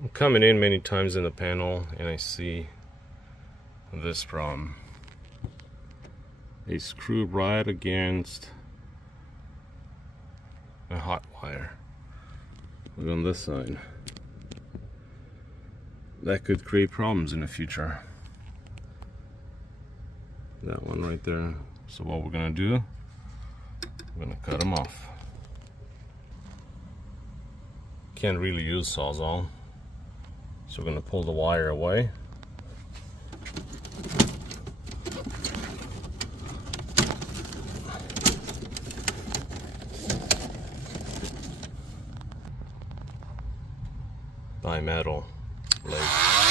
I'm coming in many times in the panel and I see this problem. They screw right against a hot wire. Look on this side. That could create problems in the future. That one right there. So what we're gonna do, we're gonna cut them off. Can't really use Sawzall, so we're gonna pull the wire away. Bimetal blade.